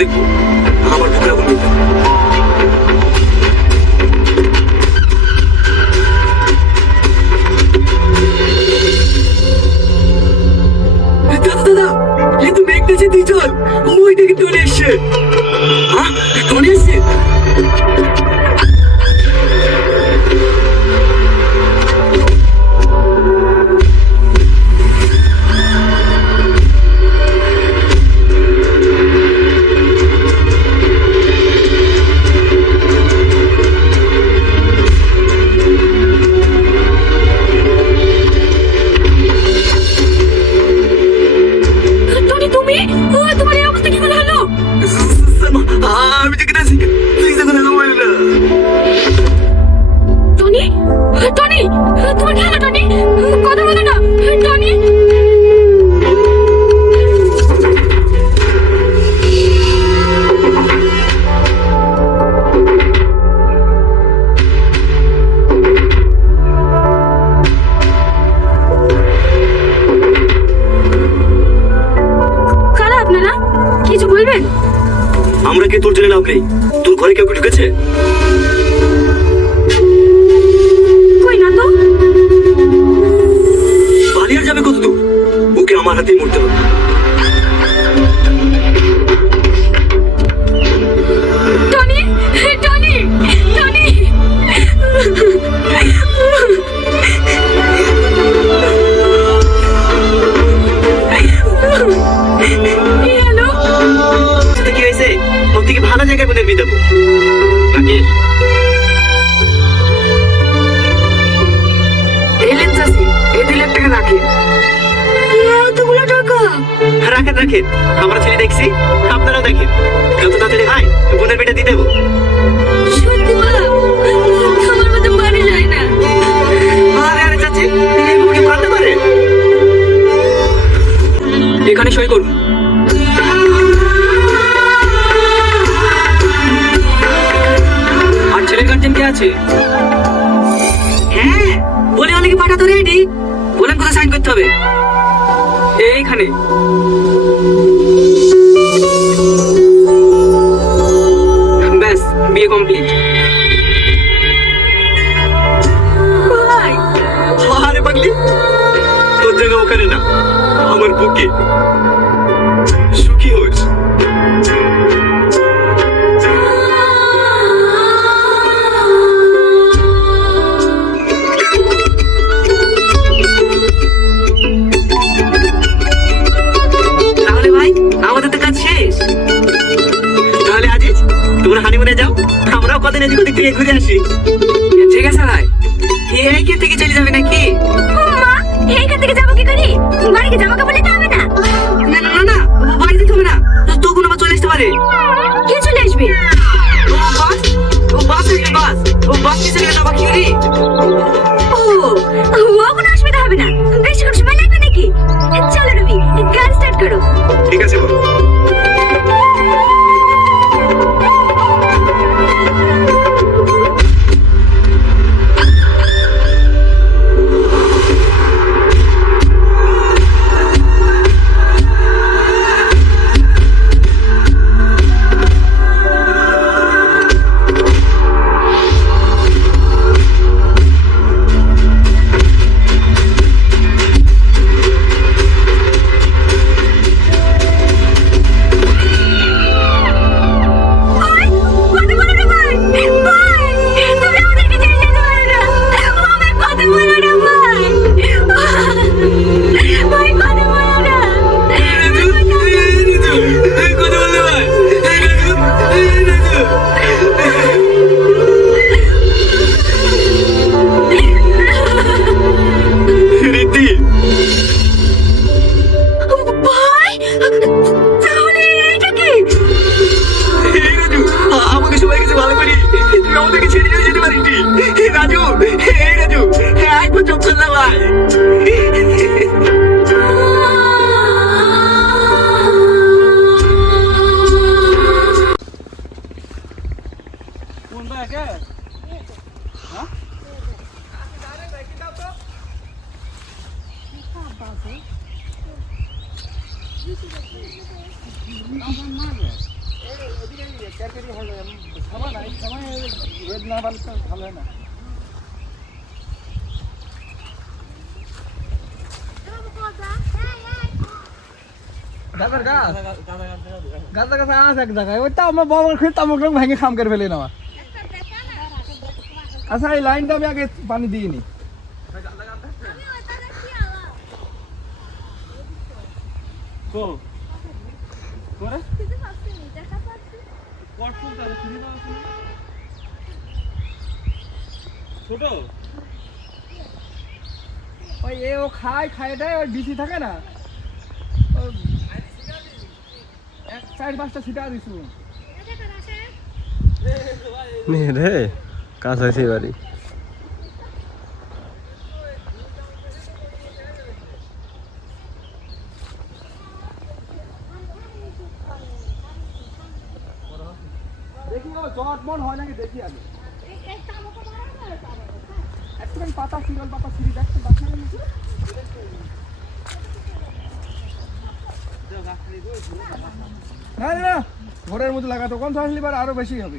দেখবো আমার বুকরা বলবে। দাদা দাদা, এ তো মেঘ নেচে তুই চল, ওই দিকে টনে এসছে। হ্যাঁ, টনে এসছে। আমি দেখে আছি, তুই যখন বললি না। টনি, টনি, তোমার কি হলো টনি? কথা বলো না টনি। কারা আপনারা? কিছু বলবেন? আমরা কে তোর জন্য লাভ নেই। তোর ঘরে কেউ ঢুকেছে? কই না তো। পালিয়ে যাবে কত দূর? ওকে আমার হাতেই মরতে হবে। Tony, Tony, Tony. হ্যালো, কি হয়েছে? ওর থেকে ভালো জায়গায় কোথায় বিয়ে দেবো? রাকেশ, এলেন চাষি, এই 2 লাখ টাকা রাখেন। এতগুলো টাকা? রাখেন রাখেন, আমরা ছেলে দেখছি, আপনারাও দেখেন। যত তাড়াতাড়ি হয় বোনের বেটা দিয়ে দেবো। সত্যি মা, আমার মতো বাড়ি যায় না। আরে আরে চাচি, এই মুখে মারতে পারে? এখানে সই করুন। আর ছেলের গার্জেন কে আছে? হ্যাঁ, বলে অনেকে পাঠাতো রেডি। বলেন কোথায় সাইন করতে হবে? এইখানে। ব্যাস, বিয়ে কমপ্লিট। ভাই, আরে পাগলি, তোর জায়গা ওখানে না, আমার বুকে। সুখী হোস। তাহলে ভাই, আমাদের তো কাজ শেষ। তাহলে আজিজ, তোমরা হানিমুনে যাও, আমরাও কদিন এদিক ওদিক থেকে ঘুরে আসি। ঠিক আছে ভাই। এই কে থেকে চলে যাবে নাকি? মা, এইখান থেকে যাবো কি করে? বাড়িতে যাবো বলে তো হবে না। না না না না, বাড়ি যেতে হবে না, তখন আবার চলে আসতে পারে। কে চলে আসবে? ও বাস, ও বাস আসবে, বাস। ও বাস মিশে গেলে বাকি রে। ও, কোনো অসুবিধা হবে না। বেশিক্ষণ সময় লাগবে নাকি? চলো রবি, গান স্টার্ট করো। ঠিক আছে বলো। ক্যারকেরি হয়ে যায় সময় নাই সময় রোদ না পারলে তো ভালো হয় না গাছের গাছ গাছের গাছ আছে এক জায়গায় ওইটা আমার বাবার খেয়ে তামুক লোক ভেঙে খাম করে ফেলে নেওয়া আচ্ছা এই লাইনটা আমি আগে পানি দিইনি ছোট ওই এ ও খায় খায় দেয় ওই বিসি থাকে না এক 4-5টা ছিটা দিছু নে রে কাছাইছি বাড়ি দেখি ও জট মন হয় নাকি দেখি আগে একটুখানি পাতা সিরিয়াল পাতা সিঁড়ি দেখতে বাকি না না ঘরের মধ্যে লাগাতো কম থাকলে এবার আরো বেশি হবে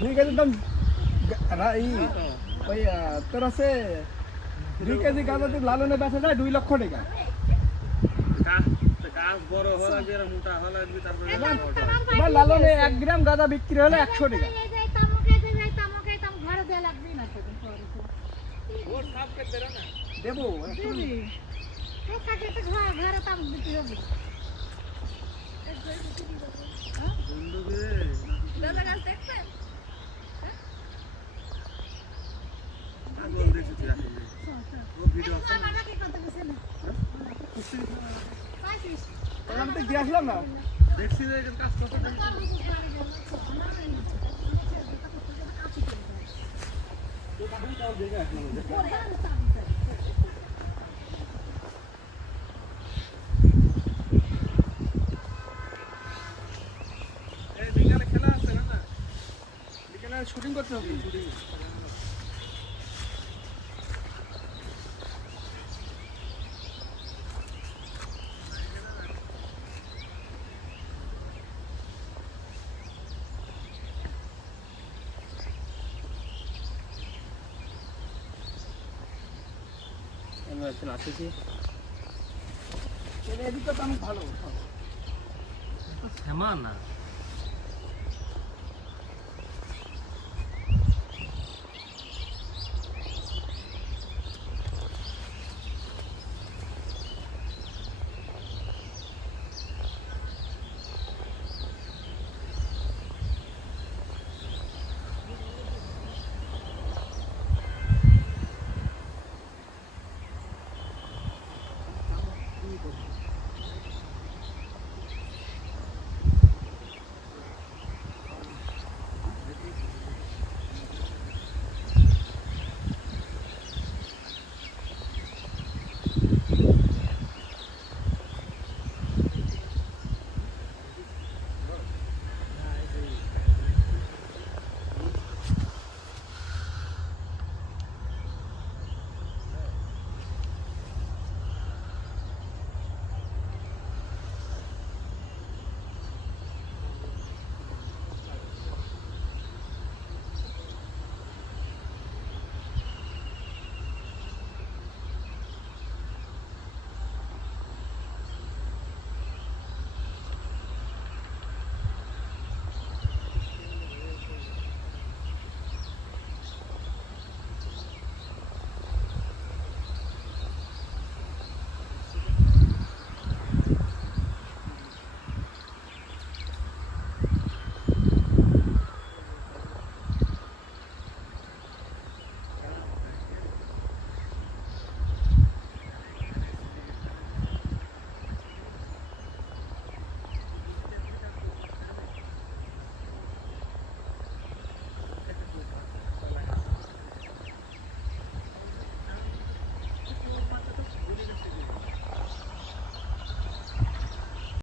2 কেজির দাম ওই তোর আছে 2 কেজি গাঁদাতে লালনে বেচা যায় 2 লক্ষ টাকা এবার লালনে 1 গ্রাম গাঁদা বিক্রি হলে 100 টাকা দেবো আমি তো দিয়ে আসলাম না দেখছি যে কাজ করতে বিকালে খেলা আছে না বিকালে শুটিং করতে হবে শুটিং এদিকটা তো অনেক ভালো শ্যামা না